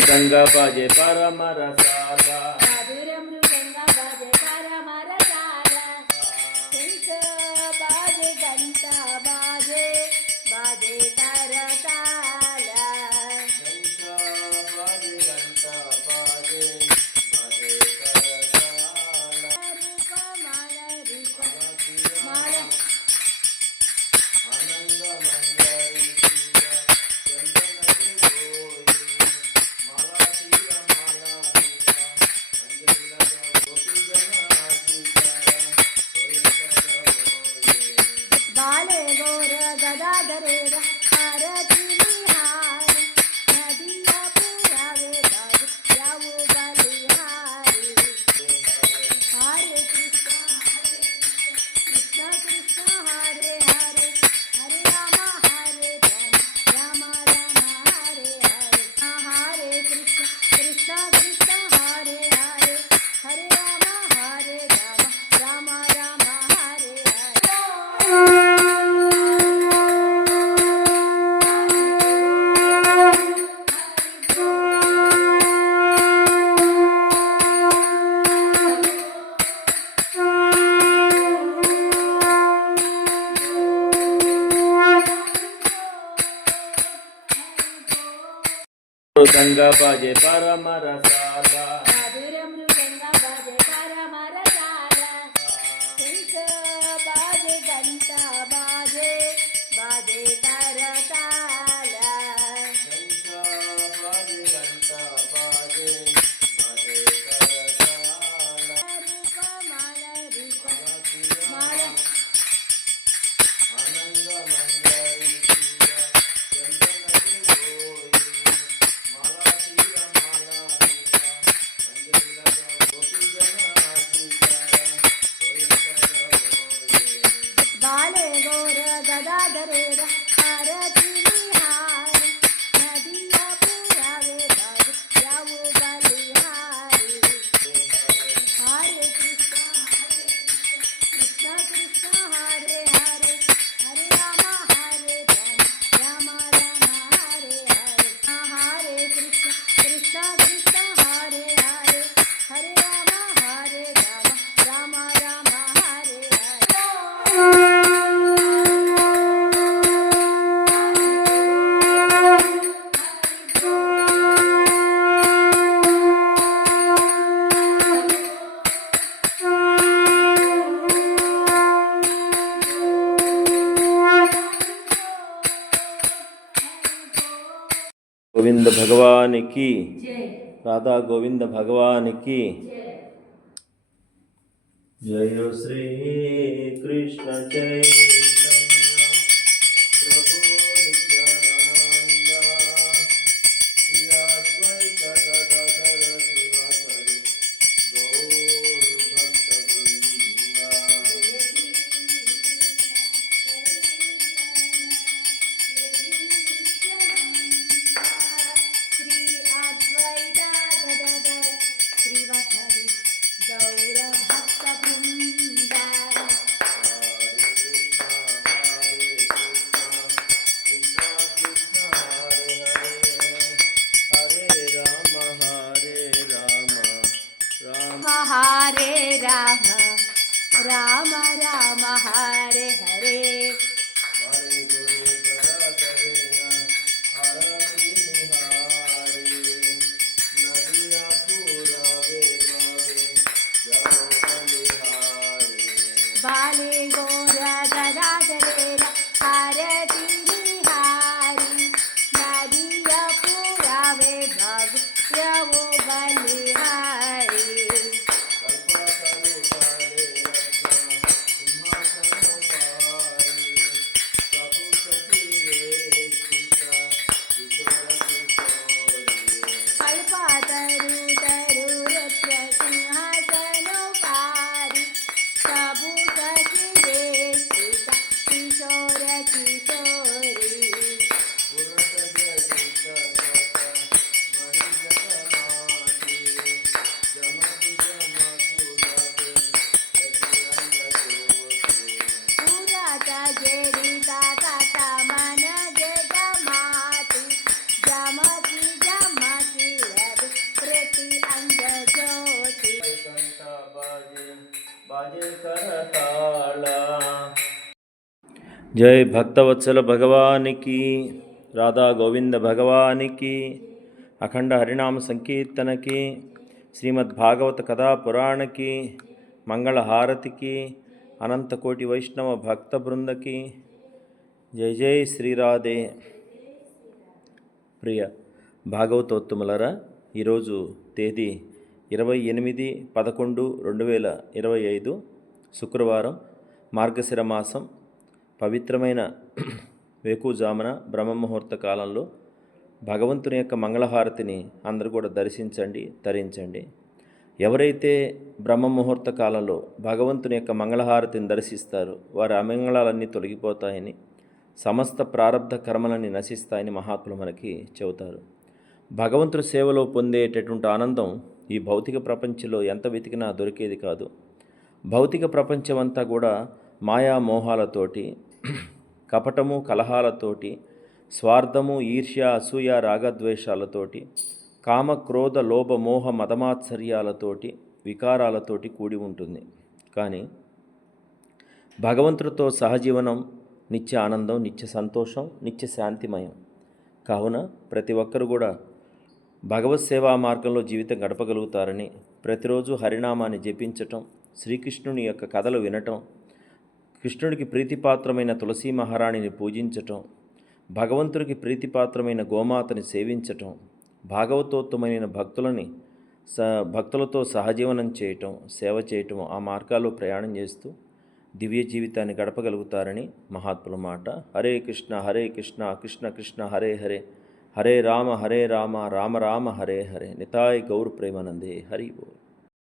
మృదంగా బాజే పరమరసాల మధుర మృదంగా బాజే పరమరసాల శంఖ బాజే గంట బాజే బాజే కరతాళ శంఖ బాజే గంట బాజే బాజే కరతాళ రూప మాల రూప మాల ఆనంద మంగళి बाले गोर गदाधरे हारती निहारी नदिया पुरावे बाज जाओ बलिहारी हरे कृष्ण कृष्ण कृष्ण हरे हरे हरे राम हरे राम राम राम हरे हरे हरे कृष्ण कृष्ण कृष्ण हरे हरे हरे राम राम राम हरे हरे మృదంగా బాజే పరమరసాల మధుర మృదంగా బాజే పరమరసాల శంఖ బాజే గంట బాజే బాజే కరతాళ శంఖ బాజే గంట బాజే బాజే కరతాళ రూప మాల రూప మాల ఆనంద మంగళి बाले गोर गदाधरे हारती निहारी नदिया पुरावे बाज जाओ बलिहारी हरे कृष्ण कृष्ण कृष्ण हरे हरे हरे राम राम राम हरे हरे हरे कृष्ण कृष्ण कृष्ण हरे हरे हरे राम राम राम हरे हरे గోవింద భగవానికి जय రాధా గోవింద భగవానికి जय జయ శ్రీ కృష్ణ చైతన్య ప్రభు నిత్యానంద శ్రీ అద్వైత గదాధర శ్రీవాసరి గౌర్ భక్త బృంద श्री अद्वैत गदाधर श्रीवासरि गौर भक्त वृंद हरे राम राम राम हरे हरे बाले गोर गदाधरे हारती निहारी नदिया पुरावे भग जाओ बलिहारी कल्पतरु तरुरत्र सिंहासनोपारि प्रभु सखिवेष्टिता किशोर किशोरी జై భక్తవత్సల భగవానికి, రాధా గోవింద భగవానికి, అఖండ హరినామ సంకీర్తనకి, శ్రీమద్ భాగవత కథా పురాణకి, మంగళహారతికి, అనంతకోటి వైష్ణవ భక్త బృందకి జై జై శ్రీరాధే. ప్రియ భాగవతోత్తములరా, ఈరోజు తేదీ 28/11/2025 శుక్రవారం, మార్గశిర మాసం, పవిత్రమైన వేకుజామున బ్రహ్మముహూర్త కాలంలో భగవంతుని యొక్క మంగళహారతిని అందరూ కూడా దర్శించండి, తరించండి. ఎవరైతే బ్రహ్మముహూర్త కాలంలో భగవంతుని యొక్క మంగళహారతిని దర్శిస్తారో వారి అమంగళాలన్నీ తొలగిపోతాయని, సమస్త ప్రారబ్ధ కర్మలన్నీ నశిస్తాయని మహాత్ములు మనకి చెబుతారు. భగవంతుని సేవలో పొందేటటువంటి ఆనందం ఈ భౌతిక ప్రపంచంలో ఎంత వెతికినా దొరికేది కాదు. భౌతిక ప్రపంచం అంతా కూడా మాయా మోహాలతోటి, కపటము కలహాలతోటి, స్వార్థము ఈర్ష్య అసూయ రాగద్వేషాలతోటి, కామ క్రోధ లోభ మోహ మదమాత్సర్యాలతోటి, వికారాలతోటి కూడి ఉంటుంది. కానీ భగవంతుడితో సహజీవనం నిత్య ఆనందం, నిత్య సంతోషం, నిత్య శాంతిమయం. కావున ప్రతి ఒక్కరు కూడా భగవత్ సేవా మార్గంలో జీవితం గడపగలుగుతారని, ప్రతిరోజు హరినామాన్ని జపించటం, శ్రీకృష్ణుని యొక్క కథలు వినటం, కృష్ణుడికి ప్రీతిపాత్రమైన తులసీ మహారాణిని పూజించటం, భగవంతుడికి ప్రీతిపాత్రమైన గోమాతని సేవించటం, భాగవతోత్తమైన భక్తులతో సహజీవనం చేయటం, సేవ చేయటం, ఆ మార్గాల్లో ప్రయాణం చేస్తూ దివ్య జీవితాన్ని గడపగలుగుతారని మహాత్ముల మాట. హరే కృష్ణ కృష్ణ కృష్ణ హరే హరే, హరే రామ రామ రామ హరే హరే. నితాయ్ గౌర్ ప్రేమానందే. హరి బోల్.